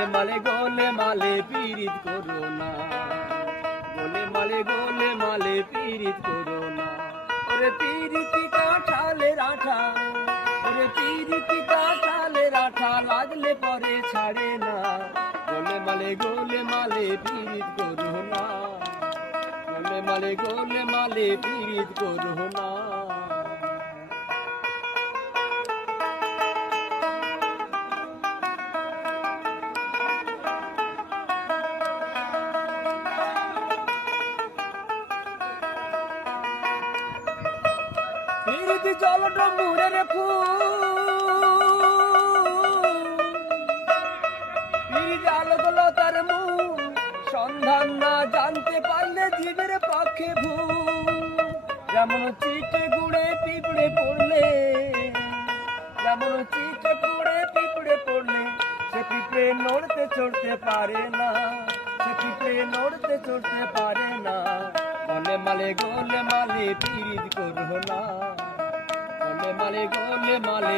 গোলে মালে পীড়িত করো না, গোলে মালে পীড়িত করো না। ওরে পীড়িতি কাঁঠালের আঠা, ওরে পীড়িতি কাঁঠালের আঠা লাগলে পরে ছাড়ে না। গোলে মালে পীড়িত করো না, গোলে মালে পীড়িত করো না। পীড়িতি জল ডমুরের ফুল, পীড়িতি আলোগুলো তার মূল, সন্ধান না জানতে পারলে জীবের পক্ষে ভুল। যেমন চিটে গুড়ে পিঁপড়ে পড়লে, যেমন চিটে গুড়ে পিঁপড়ে পড়লে সে পিঁপড়ে নড়তে চড়তে পারে না, সে পিঁপড়ে নড়তে চড়তে পারে না। গোলে মালে পীড়িত করো না, গোলে মালে